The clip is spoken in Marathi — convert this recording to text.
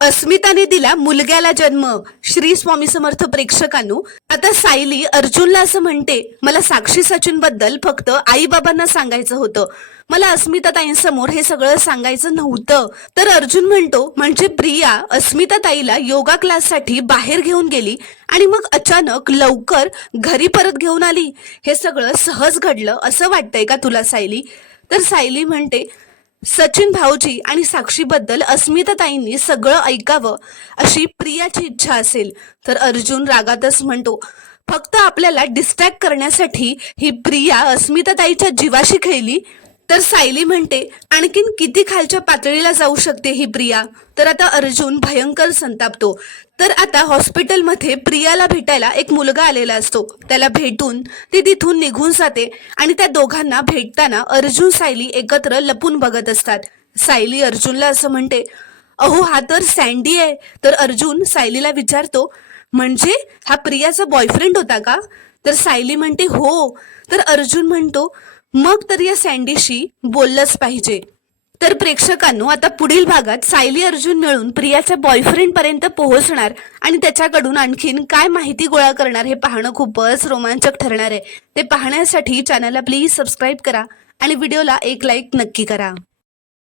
अस्मिताने दिला मुलग्याला जन्म. श्री स्वामी समर्थ प्रेक्षकांनो, आता सायली अर्जुनला असं म्हणते, मला साक्षी सचिन बद्दल फक्त आई बाबांना सांगायचं होतं, मला अस्मिता ताईंसमोर हे सगळं सांगायचं नव्हतं. तर अर्जुन म्हणतो, म्हणजे प्रिया अस्मिता ताईला योगा क्लाससाठी बाहेर घेऊन गेली आणि मग अचानक लवकर घरी परत घेऊन आली. हे सगळं सहज घडलं असं वाटतंय का तुला सायली? तर सायली म्हणते, सचिन भाऊजी आणि साक्षीबद्दल अस्मिता ताईंनी सगळं ऐकावं अशी प्रियाची इच्छा असेल. तर अर्जुन रागातच म्हणतो, फक्त आपल्याला डिस्ट्रॅक्ट करण्यासाठी ही प्रिया अस्मिता ताईच्या जीवाशी खेळली. तर सायली म्हणते, आणखीन किती खालच्या पातळीला जाऊ शकते ही प्रिया? तर आता अर्जुन भयंकर संतापतो. तर आता हॉस्पिटलमध्ये प्रियाला भेटायला एक मुलगा आलेला असतो. त्याला भेटून ती तिथून निघून जाते आणि त्या दोघांना भेटताना अर्जुन सायली एकत्र लपून बघत असतात. सायली अर्जुनला असं म्हणते, अहो हा तर सँडी आहे. तर अर्जुन सायलीला विचारतो, म्हणजे हा प्रियाचा बॉयफ्रेंड होता का? तर सायली म्हणते, हो. तर अर्जुन म्हणतो, मग तर या सँडीशी बोललंच पाहिजे. तर प्रेक्षकांनो, आता पुढील भागात सायली अर्जुन मिळून प्रियाच्या बॉयफ्रेंड पर्यंत पोहोचणार आणि त्याच्याकडून आणखीन काय माहिती गोळा करणार हे पाहणं खूपच रोमांचक ठरणार आहे. ते पाहण्यासाठी चॅनलला प्लीज सबस्क्राईब करा आणि व्हिडिओला एक लाईक नक्की करा.